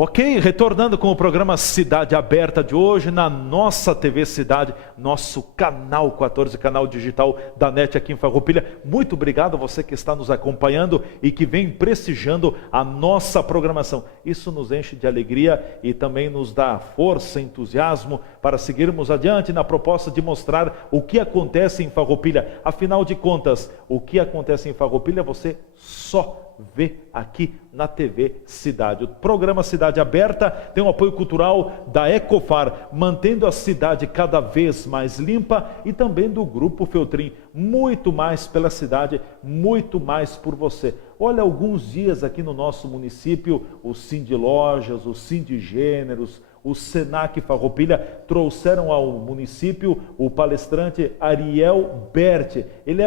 Ok, retornando com o programa Cidade Aberta de hoje, na nossa TV Cidade, nosso canal 14, canal digital da NET aqui em Farroupilha. Muito obrigado a você que está nos acompanhando e que vem prestigiando a nossa programação. Isso nos enche de alegria e também nos dá força, entusiasmo para seguirmos adiante na proposta de mostrar o que acontece em Farroupilha. Afinal de contas, o que acontece em Farroupilha você só vê aqui na TV Cidade. O programa Cidade Aberta tem um apoio cultural da Ecofar, mantendo a cidade cada vez mais limpa, e também do Grupo Feltrin. Muito mais pela cidade, muito mais por você. Olha, alguns dias aqui no nosso município, o Sind Lojas, o Sind Gêneros, o Senac Farroupilha trouxeram ao município o palestrante Ariel Berti. Ele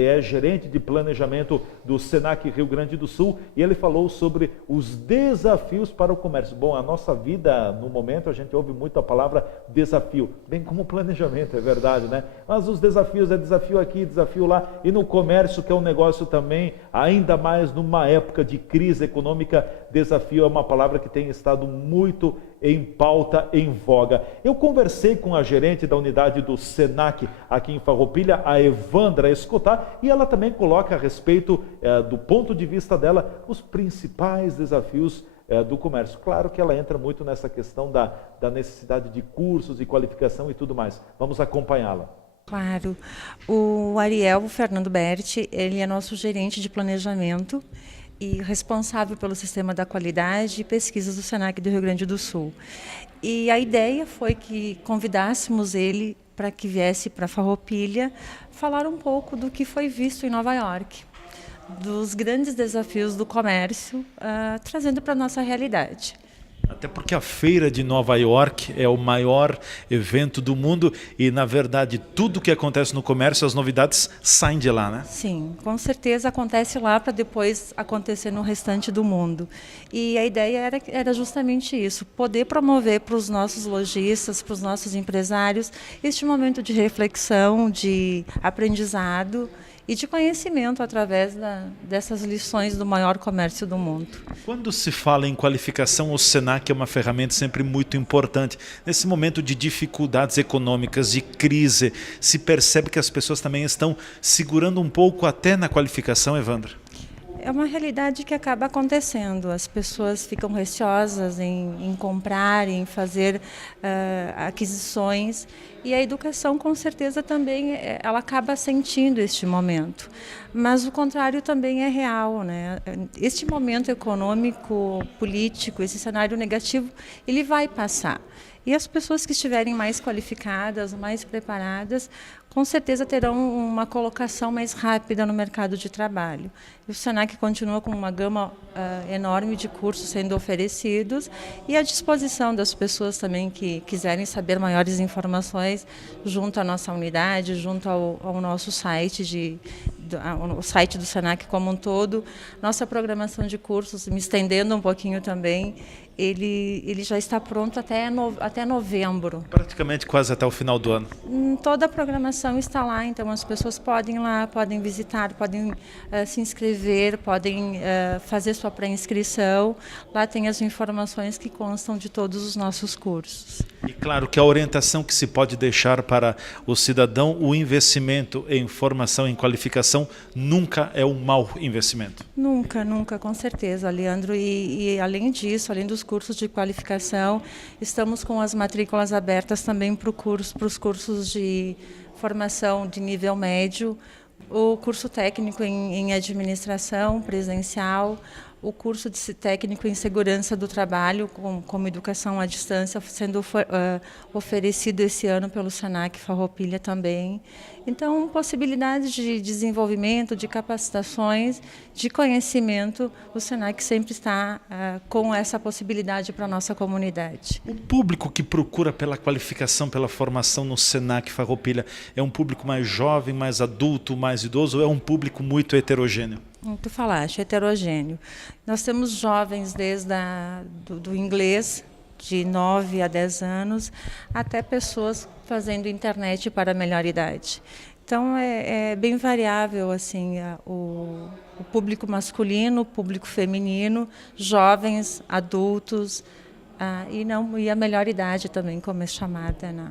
é gerente de planejamento do Senac Rio Grande do Sul, e ele falou sobre os desafios para o comércio. Bom, a nossa vida, no momento, a gente ouve muito a palavra desafio, bem como planejamento, é verdade, né? Mas os desafios, é desafio aqui, desafio lá, e no comércio, que é um negócio também, ainda mais numa época de crise econômica, desafio é uma palavra que tem estado muito em pauta, em voga. Eu conversei com a gerente da unidade do Senac aqui em Farroupilha, a Evandra Escotar, e ela também coloca a respeito do ponto de vista dela os principais desafios do comércio. Claro que ela entra muito nessa questão da necessidade de cursos e qualificação e tudo mais. Vamos acompanhá-la. Claro. O Ariel Fernando Berti, ele é nosso gerente de planejamento e responsável pelo sistema da qualidade e pesquisas do Senac do Rio Grande do Sul. E a ideia foi que convidássemos ele para que viesse para Farroupilha falar um pouco do que foi visto em Nova York, dos grandes desafios do comércio, trazendo para a nossa realidade. Até porque a Feira de Nova York é o maior evento do mundo e, na verdade, tudo que acontece no comércio, as novidades saem de lá, né? Sim, com certeza acontece lá para depois acontecer no restante do mundo. E a ideia era justamente isso, poder promover para os nossos lojistas, para os nossos empresários, este momento de reflexão, de aprendizado e de conhecimento através dessas lições do maior comércio do mundo. Quando se fala em qualificação, o Senac é uma ferramenta sempre muito importante. Nesse momento de dificuldades econômicas, de crise, se percebe que as pessoas também estão segurando um pouco até na qualificação, Evandra? É uma realidade que acaba acontecendo. As pessoas ficam receosas em comprar, em fazer aquisições. E a educação, com certeza, também ela acaba sentindo este momento. Mas o contrário também é real, né? Este momento econômico, político, esse cenário negativo, ele vai passar. E as pessoas que estiverem mais qualificadas, mais preparadas, com certeza terão uma colocação mais rápida no mercado de trabalho. E o Senac continua com uma gama enorme de cursos sendo oferecidos e à disposição das pessoas também que quiserem saber maiores informações junto à nossa unidade, junto ao nosso site, o site do Senac como um todo. Nossa programação de cursos, me estendendo um pouquinho também, ele já está pronto até novembro. Praticamente quase até o final do ano. Toda a programação está lá, então as pessoas podem ir lá, podem visitar, podem se inscrever, podem fazer sua pré-inscrição. Lá tem as informações que constam de todos os nossos cursos. E claro que a orientação que se pode deixar para o cidadão, o investimento em formação, em qualificação, nunca é um mau investimento. Nunca, nunca, com certeza, Leandro. E além disso, além dos cursos de qualificação, estamos com as matrículas abertas também para os cursos de formação de nível médio, o curso técnico em administração presencial, o curso de técnico em segurança do trabalho, como educação à distância, sendo oferecido esse ano pelo Senac Farroupilha também. Então, possibilidades de desenvolvimento, de capacitações, de conhecimento, o Senac sempre está com essa possibilidade para a nossa comunidade. O público que procura pela qualificação, pela formação no Senac Farroupilha, é um público mais jovem, mais adulto, mais idoso, ou é um público muito heterogêneo? Tu falaste, heterogêneo. Nós temos jovens desde do inglês, de 9 a 10 anos, até pessoas fazendo internet para a melhor idade. Então, é bem variável assim, o público masculino, o público feminino, jovens, adultos, e a melhor idade também, como é chamada, né?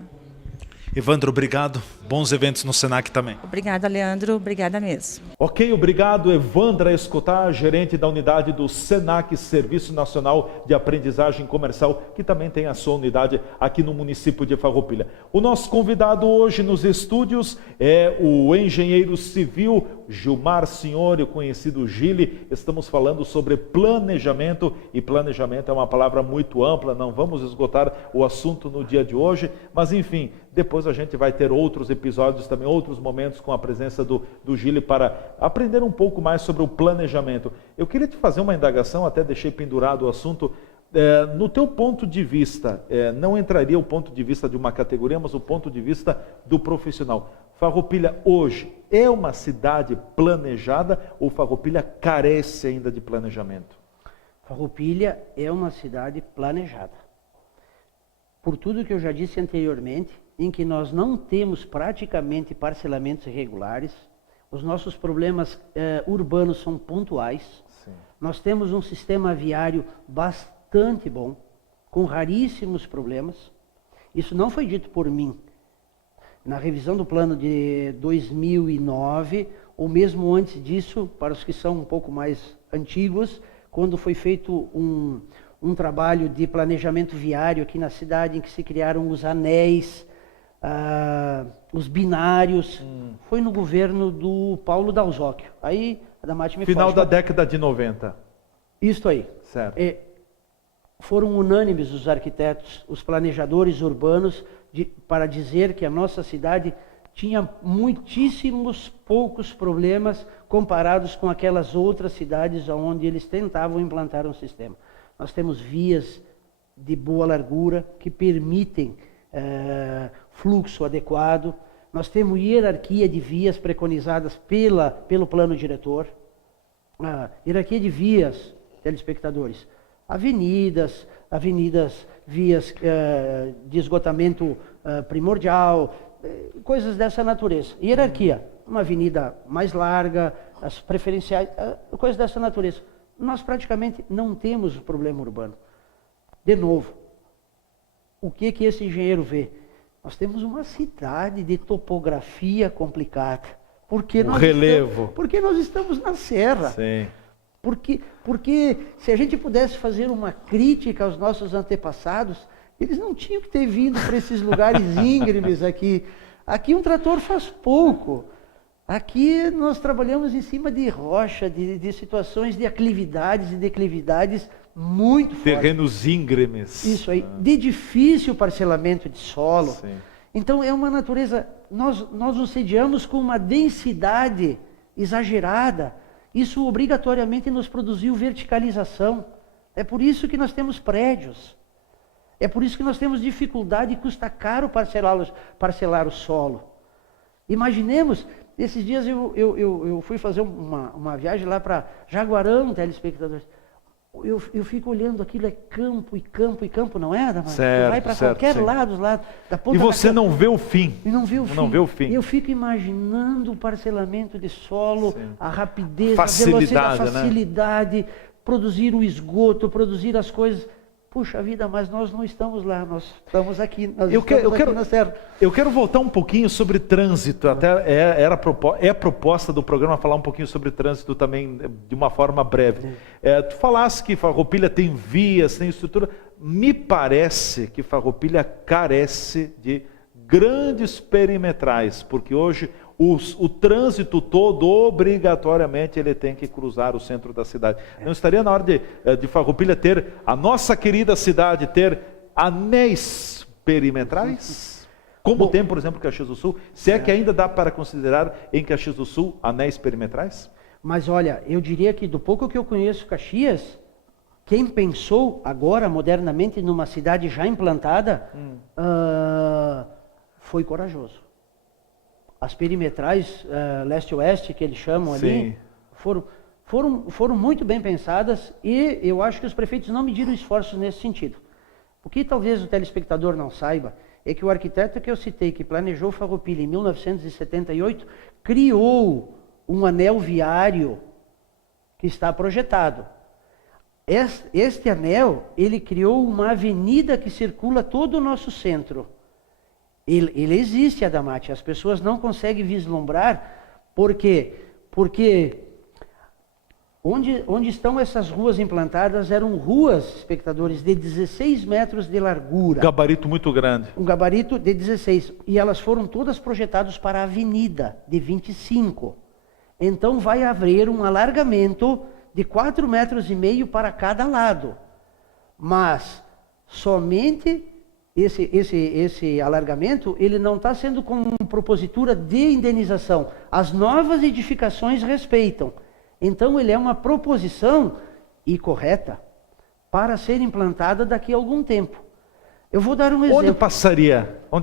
Evandro, obrigado. Bons eventos no Senac também. Obrigada, Leandro. Obrigada mesmo. Ok, obrigado, Evandra Escotar, gerente da unidade do Senac, Serviço Nacional de Aprendizagem Comercial, que também tem a sua unidade aqui no município de Farroupilha. O nosso convidado hoje nos estúdios é o engenheiro civil Gilmar Senhori, conhecido Gili. Estamos falando sobre planejamento, e planejamento é uma palavra muito ampla, não vamos esgotar o assunto no dia de hoje, mas enfim, depois a gente vai ter outros episódios também, outros momentos com a presença do Gili para aprender um pouco mais sobre o planejamento. Eu queria te fazer uma indagação, até deixei pendurado o assunto. No teu ponto de vista, não entraria o ponto de vista de uma categoria, mas o ponto de vista do profissional. Farroupilha hoje é uma cidade planejada ou Farroupilha carece ainda de planejamento? Farroupilha é uma cidade planejada. Por tudo que eu já disse anteriormente, em que nós não temos praticamente parcelamentos irregulares, os nossos problemas urbanos são pontuais. Sim. Nós temos um sistema viário bastante bom, com raríssimos problemas. Isso não foi dito por mim. Na revisão do plano de 2009, ou mesmo antes disso, para os que são um pouco mais antigos, quando foi feito um trabalho de planejamento viário aqui na cidade, em que se criaram os anéis, os binários, foi no governo do Paulo Dalzocchio. Aí, a Damate me Final da década de 90. Isso aí. Certo. Foram unânimes os arquitetos, os planejadores urbanos, para dizer que a nossa cidade tinha muitíssimos poucos problemas comparados com aquelas outras cidades onde eles tentavam implantar um sistema. Nós temos vias de boa largura que permitem fluxo adequado. Nós temos hierarquia de vias preconizadas pelo plano diretor. Hierarquia de vias, telespectadores. Avenidas, vias de esgotamento primordial, coisas dessa natureza. Hierarquia, uma avenida mais larga, as preferenciais, coisas dessa natureza. Nós praticamente não temos problema urbano. De novo, o que esse engenheiro vê? Nós temos uma cidade de topografia complicada. Porque nós estamos na serra. Sim. Porque se a gente pudesse fazer uma crítica aos nossos antepassados, eles não tinham que ter vindo para esses lugares íngremes aqui. Aqui um trator faz pouco. Aqui nós trabalhamos em cima de rocha, de situações de aclividades e declividades muito fortes. Terrenos íngremes. Isso aí, de difícil parcelamento de solo. Sim. Então é uma natureza, nós nos sediamos com uma densidade exagerada. Isso obrigatoriamente nos produziu verticalização. É por isso que nós temos prédios. É por isso que nós temos dificuldade e custa caro parcelar o solo. Imaginemos, esses dias eu fui fazer uma viagem lá para Jaguarão, telespectadores. Eu fico olhando aquilo, é campo e campo e campo, não é, Damar? Certo, vai para certo, qualquer sim. lado da ponta E você não vê o fim. E não vê o fim. fim. Eu fico imaginando o parcelamento de solo, Sim. a rapidez, Facilidade, a facilidade, produzir o esgoto, produzir as coisas. Puxa vida, mas nós não estamos lá, nós estamos aqui, aqui na serra. Eu quero voltar um pouquinho sobre trânsito, até é proposta do programa falar um pouquinho sobre trânsito também, de uma forma breve. Tu falaste que Farroupilha tem vias, tem estrutura, me parece que Farroupilha carece de grandes perimetrais, porque hoje o trânsito todo, obrigatoriamente, ele tem que cruzar o centro da cidade. Não estaria na hora de Farroupilha ter, a nossa querida cidade, ter anéis perimetrais? Como tem, por exemplo, Caxias do Sul? Se é que ainda dá para considerar em Caxias do Sul anéis perimetrais? Mas olha, eu diria que do pouco que eu conheço Caxias, quem pensou agora, modernamente, numa cidade já implantada, foi corajoso. As perimetrais leste-oeste, que eles chamam ali, foram muito bem pensadas, e eu acho que os prefeitos não mediram esforços nesse sentido. O que talvez o telespectador não saiba é que o arquiteto que eu citei, que planejou Farroupilha em 1978, criou um anel viário que está projetado. Este anel, ele criou uma avenida que circula todo o nosso centro. Ele existe, Adamati, as pessoas não conseguem vislumbrar, por quê? Porque onde estão essas ruas implantadas eram ruas, espectadores, de 16 metros de largura. Gabarito muito grande. Um gabarito de 16. E elas foram todas projetadas para a avenida, de 25. Então vai haver um alargamento de 4,5 metros para cada lado. Mas somente esse alargamento, ele não está sendo com propositura de indenização. As novas edificações respeitam. Então ele é uma proposição, e correta, para ser implantada daqui a algum tempo. Eu vou dar um exemplo. Onde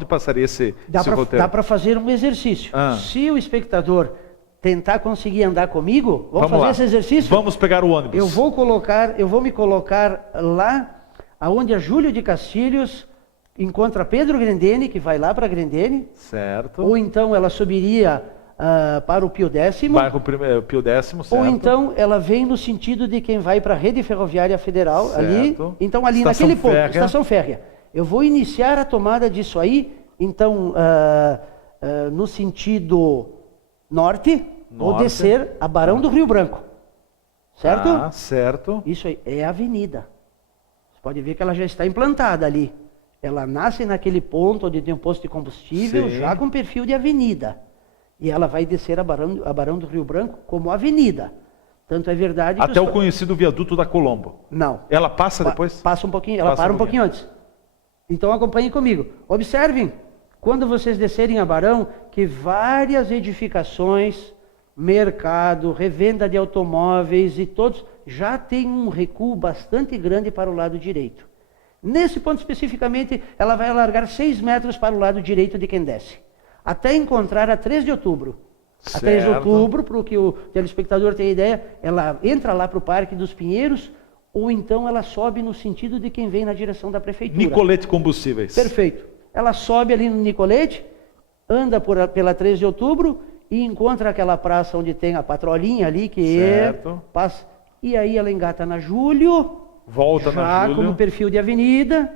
passaria esse roteiro? Dá para fazer um exercício. Se o espectador tentar conseguir andar comigo, vamos fazer esse exercício? Vamos pegar o ônibus. Eu vou me colocar lá, aonde a Júlio de Castilhos encontra Pedro Grendene, que vai lá para Grendene. Certo. Ou então ela subiria para o Pio X. Bairro Pio X, certo. Ou então ela vem no sentido de quem vai para a Rede Ferroviária Federal, certo. ali. Então ali Estação naquele ponto, férrea. Estação Férrea. Eu vou iniciar a tomada disso aí, então no sentido norte, vou descer a Barão do Rio Branco. Certo? Certo. Isso aí é a avenida. Você pode ver que ela já está implantada ali. Ela nasce naquele ponto onde tem um posto de combustível, sim, já com perfil de avenida. E ela vai descer a Barão do Rio Branco como avenida. Tanto é verdade que... Até o conhecido viaduto da Colombo. Não. Ela passa depois? Passa um pouquinho, ela para um pouquinho antes. Então acompanhem comigo. Observem, quando vocês descerem a Barão, que várias edificações, mercado, revenda de automóveis e todos, já tem um recuo bastante grande para o lado direito. Nesse ponto especificamente, ela vai alargar 6 metros para o lado direito de quem desce, até encontrar a 3 de outubro. Certo. A 3 de outubro, para que o telespectador tenha ideia, ela entra lá para o Parque dos Pinheiros, ou então ela sobe no sentido de quem vem na direção da prefeitura. Nicolete Combustíveis. Perfeito. Ela sobe ali no Nicolete, anda pela 3 de outubro e encontra aquela praça onde tem a patrolinha ali, que passa, e aí ela engata na Júlio, volta na Júlio, como perfil de avenida.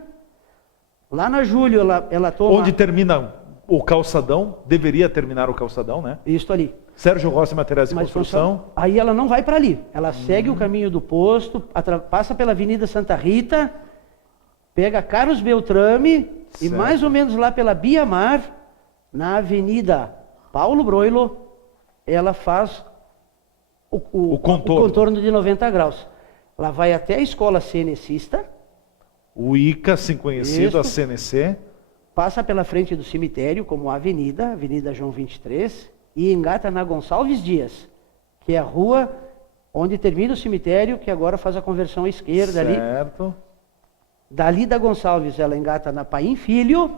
Lá na Júlio ela toma... Onde termina o calçadão, deveria terminar o calçadão, né? Isso ali. Sérgio Rossi Materiais de Construção. Aí ela não vai para ali, ela segue o caminho do posto, passa pela Avenida Santa Rita, pega Carlos Beltrame, e mais ou menos lá pela Biamar, na Avenida Paulo Broilo, ela faz o contorno de 90 graus. Ela vai até a escola CNCista. O ICA, assim conhecido, a CNC. Passa pela frente do cemitério, como a Avenida João 23, e engata na Gonçalves Dias, que é a rua onde termina o cemitério, que agora faz a conversão à esquerda ali. Certo. Dali da Gonçalves, ela engata na Paim Filho.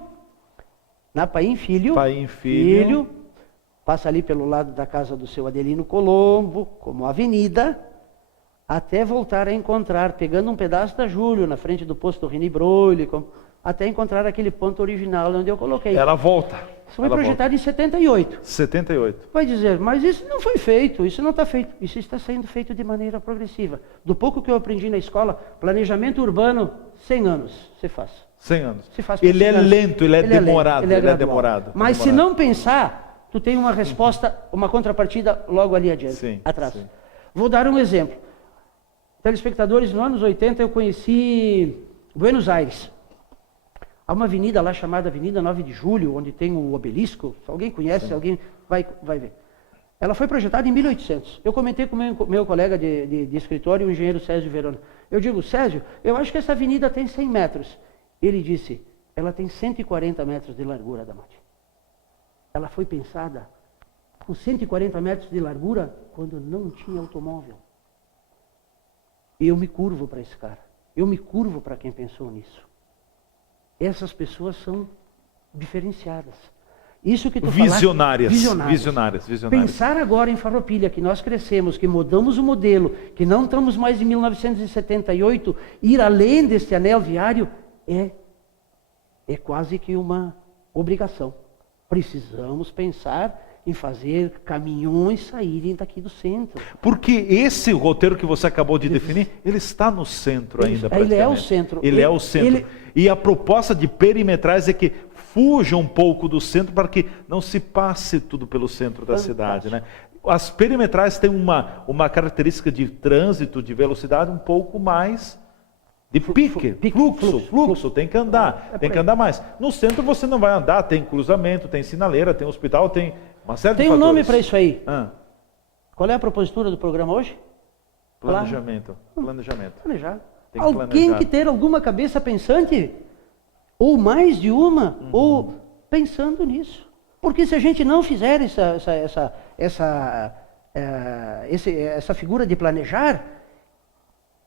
Passa ali pelo lado da casa do seu Adelino Colombo, como avenida, até voltar a encontrar, pegando um pedaço da Júlio, na frente do posto Rini Broile, até encontrar aquele ponto original onde eu coloquei. Ela volta. Isso foi projetado em 78. 78. Vai dizer, mas isso não foi feito, isso não está feito. Isso está sendo feito de maneira progressiva. Do pouco que eu aprendi na escola, planejamento urbano, 100 anos se faz. 100 anos. Se faz ele é 100 anos. ele é demorado. Ele é demorado. Mas se não pensar, tu tem uma resposta, uma contrapartida logo ali adiante, atrás. Sim. Vou dar um exemplo. Telespectadores, nos anos 80 eu conheci Buenos Aires. Há uma avenida lá chamada Avenida 9 de Julho, onde tem o obelisco. Se alguém conhece, alguém vai ver. Ela foi projetada em 1800. Eu comentei com meu colega de escritório, o engenheiro Césio Verona. Eu digo, Césio, eu acho que essa avenida tem 100 metros. Ele disse, ela tem 140 metros de largura, Adamati. Ela foi pensada com 140 metros de largura quando não tinha automóvel. E eu me curvo para esse cara. Eu me curvo para quem pensou nisso. Essas pessoas são diferenciadas. Isso que tu visionárias. Pensar agora em Farroupilha, que nós crescemos, que mudamos o modelo, que não estamos mais em 1978, ir além deste anel viário, é quase que uma obrigação. Precisamos pensar em fazer caminhões saírem daqui do centro. Porque esse roteiro que você acabou de definir, ele está no centro ainda, Ele é o praticamente. centro. Ele é o centro. E a proposta de perimetrais é que fuja um pouco do centro para que não se passe tudo pelo centro da cidade, né? As perimetrais têm uma característica de trânsito, de velocidade um pouco mais de pique, fluxo, tem que andar, tem que andar mais. No centro você não vai andar, tem cruzamento, tem sinaleira, tem hospital, tem uma série de Tem um fatores. nome para isso aí. Qual é a propositura do programa hoje? Planejamento. Planejar. Tem que Alguém planejar. que ter alguma cabeça pensante, ou mais de uma, ou pensando nisso. Porque se a gente não fizer essa figura de planejar,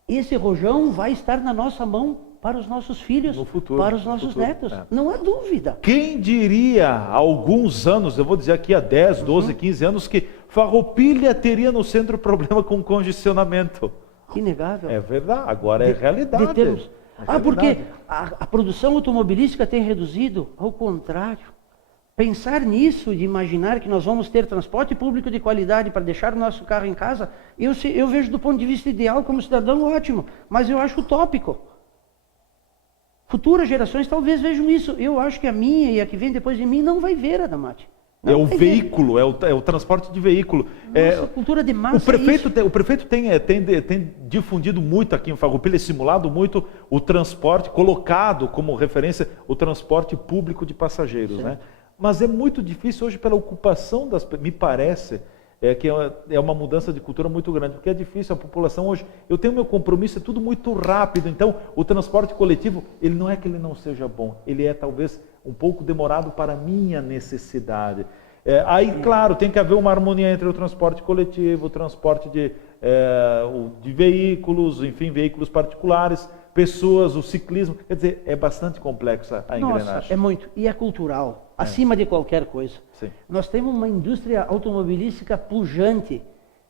esse rojão vai estar na nossa mão para os nossos filhos, No futuro, para os nossos netos. Não há dúvida. Quem diria há alguns anos, eu vou dizer aqui há 10, 12, 15 anos, que Farroupilha teria no centro problema com congestionamento? Inegável. É verdade, agora é realidade. De termos. É realidade. Porque a produção automobilística tem reduzido? Ao contrário. Pensar nisso, de imaginar que nós vamos ter transporte público de qualidade para deixar o nosso carro em casa, eu vejo do ponto de vista ideal como cidadão ótimo, mas eu acho utópico. Futuras gerações talvez vejam isso. Eu acho que a minha e a que vem depois de mim não vai ver, Adamati. É o veículo, é o transporte de veículo. Nossa, cultura de massa. O prefeito tem difundido muito aqui em Farroupilha, simulado muito o transporte, colocado como referência o transporte público de passageiros, né? Mas é muito difícil hoje pela ocupação me parece, que é uma mudança de cultura muito grande, porque é difícil a população hoje, eu tenho meu compromisso, é tudo muito rápido, então o transporte coletivo, ele não é que ele não seja bom, ele é talvez um pouco demorado para a minha necessidade. Aí, claro, tem que haver uma harmonia entre o transporte coletivo, o transporte de veículos, enfim, veículos particulares, pessoas, o ciclismo, quer dizer, é bastante complexa a engrenagem. Nossa, é muito, e é cultural, acima de qualquer coisa. Sim. Nós temos uma indústria automobilística pujante,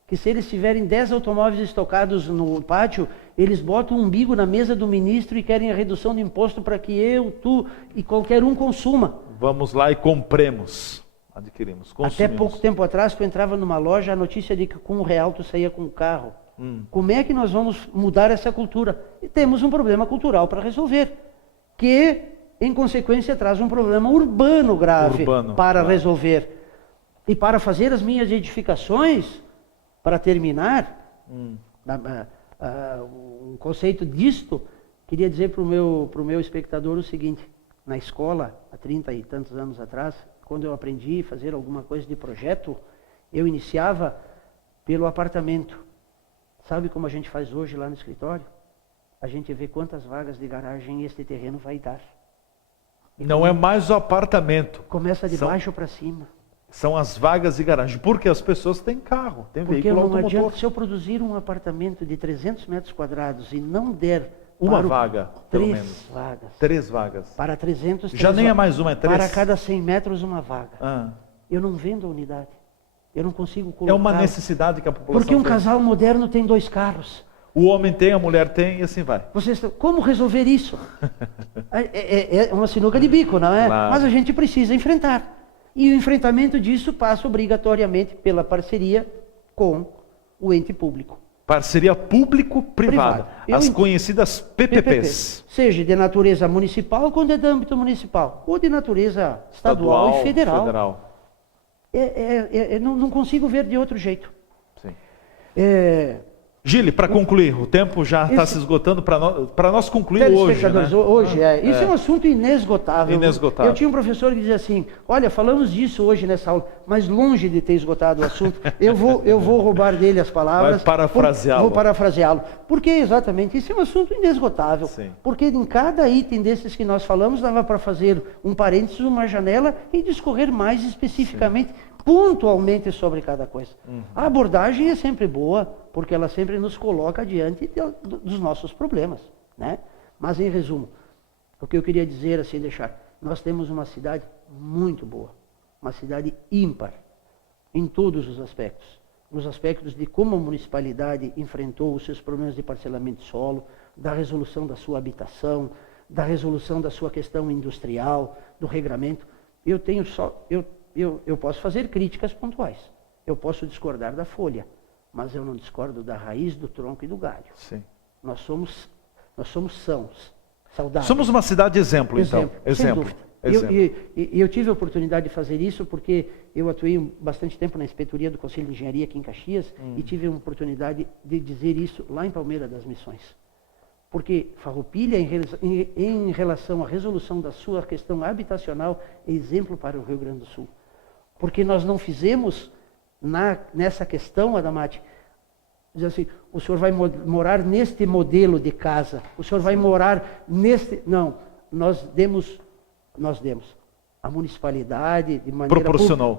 que se eles tiverem 10 automóveis estocados no pátio, eles botam um umbigo na mesa do ministro e querem a redução de imposto para que eu, tu e qualquer um consuma. Vamos lá e compremos, adquirimos, consumimos. Até pouco tempo atrás, tu entrava numa loja, a notícia de que com R$1 tu saía com o carro. Como é que nós vamos mudar essa cultura? E temos um problema cultural para resolver, que, em consequência, traz um problema urbano grave para resolver. E para fazer as minhas edificações, para terminar, um conceito disto, queria dizer para o meu espectador o seguinte: na escola, há 30 e tantos anos atrás, quando eu aprendi a fazer alguma coisa de projeto, eu iniciava pelo apartamento. Sabe como a gente faz hoje lá no escritório? A gente vê quantas vagas de garagem este terreno vai dar. Não é mais o apartamento. Começa de baixo para cima. São as vagas de garagem, porque as pessoas têm carro, têm veículo automotor. Porque não adianta, se eu produzir um apartamento de 300 metros quadrados e não der uma vaga, pelo menos. 3 vagas. 3 vagas. Para 300, já nem é mais uma, é 3. Para cada 100 metros, uma vaga. Eu não vendo a unidade. Eu não consigo colocar. É uma necessidade que a população Porque um tem. casal moderno tem 2 carros. O homem tem, a mulher tem e assim vai. Como resolver isso? É uma sinuca de bico, não é? Claro. Mas a gente precisa enfrentar. E o enfrentamento disso passa obrigatoriamente pela parceria com o ente público. Parceria público-privada. As conhecidas PPPs. Seja de natureza municipal, como de âmbito municipal. Ou de natureza estadual e federal. Não consigo ver de outro jeito. Sim. Gile, para concluir, o tempo já está se esgotando para nós concluir hoje. Né? Hoje isso é um assunto inesgotável. Inesgotável. Eu tinha um professor que dizia assim: olha, falamos disso hoje nessa aula, mas longe de ter esgotado o assunto, eu vou roubar dele as palavras. Vai parafraseá-lo. Vou parafraseá-lo. Porque exatamente isso é um assunto inesgotável. Sim. Porque em cada item desses que nós falamos, dava para fazer um parênteses, uma janela e discorrer mais especificamente. Sim. Pontualmente sobre cada coisa. A abordagem é sempre boa, porque ela sempre nos coloca diante dos nossos problemas, né? Mas em resumo, o que eu queria dizer assim, nós temos uma cidade muito boa, uma cidade ímpar, em todos os aspectos. Nos aspectos de como a municipalidade enfrentou os seus problemas de parcelamento de solo, da resolução da sua habitação, da resolução da sua questão industrial, do regramento. eu posso fazer críticas pontuais. Eu posso discordar da folha, mas eu não discordo da raiz, do tronco e do galho. Sim. Nós somos sãos, saudáveis. Somos uma cidade exemplo, então. Sem Exemplo. dúvida. Exemplo. Eu tive a oportunidade de fazer isso porque eu atuei bastante tempo na inspetoria do Conselho de Engenharia aqui em Caxias e tive a oportunidade de dizer isso lá em Palmeira das Missões. Porque Farroupilha, em relação à resolução da sua questão habitacional, é exemplo para o Rio Grande do Sul. Porque nós não fizemos nessa questão, Adamati, diz assim, o senhor vai morar neste modelo de casa, o senhor vai morar neste... Não, nós demos, a municipalidade, de maneira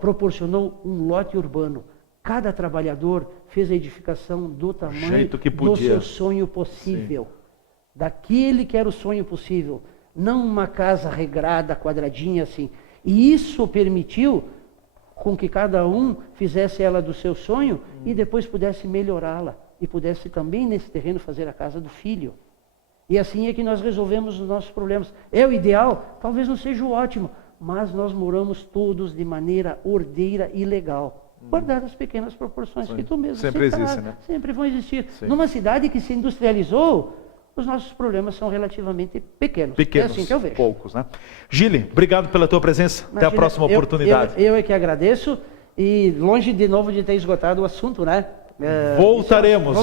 proporcionou um lote urbano. Cada trabalhador fez a edificação do tamanho do seu sonho possível. Sim. Daquele que era o sonho possível. Não uma casa regrada, quadradinha assim. E isso permitiu com que cada um fizesse ela do seu sonho e depois pudesse melhorá-la. E pudesse também nesse terreno fazer a casa do filho. E assim é que nós resolvemos os nossos problemas. É o ideal? Talvez não seja o ótimo, mas nós moramos todos de maneira ordeira e legal. Guardadas as pequenas proporções que tu mesmo sempre existem, né? Sempre vão existir. Sim. Numa cidade que se industrializou, os nossos problemas são relativamente pequenos. Pequenos, é assim que eu vejo. Poucos, né? Gili, obrigado pela tua presença. Imagina, até a próxima oportunidade. Eu é que agradeço e longe de novo de ter esgotado o assunto, né? Voltaremos.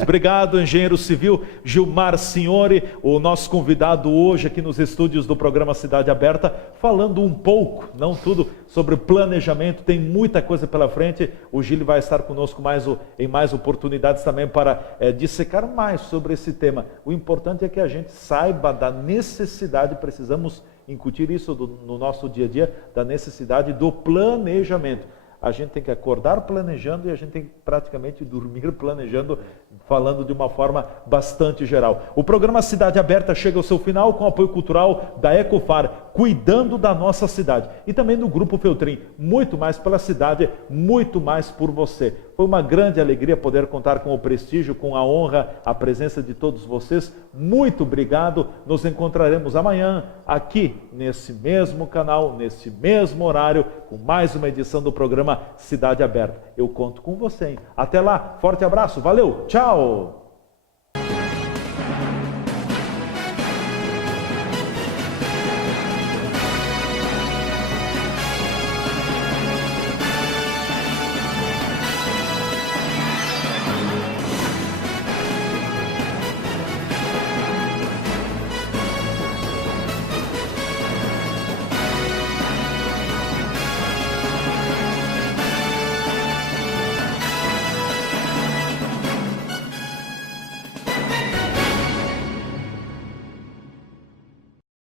Obrigado, engenheiro civil Gilmar Signori, o nosso convidado hoje aqui nos estúdios do programa Cidade Aberta, falando um pouco, não tudo, sobre planejamento. Tem muita coisa pela frente. O Gili vai estar conosco em mais oportunidades também para dissecar mais sobre esse tema. O importante é que a gente saiba da necessidade, precisamos incutir isso no nosso dia a dia, da necessidade do planejamento. A gente tem que acordar planejando e a gente tem que praticamente dormir planejando, falando de uma forma bastante geral. O programa Cidade Aberta chega ao seu final com o apoio cultural da Ecofar, cuidando da nossa cidade. E também do Grupo Feltrin, muito mais pela cidade, muito mais por você. Foi uma grande alegria poder contar com o prestígio, com a honra, a presença de todos vocês. Muito obrigado. Nos encontraremos amanhã aqui nesse mesmo canal, nesse mesmo horário, com mais uma edição do programa Cidade Aberta. Eu conto com você, hein? Até lá, forte abraço, valeu, tchau!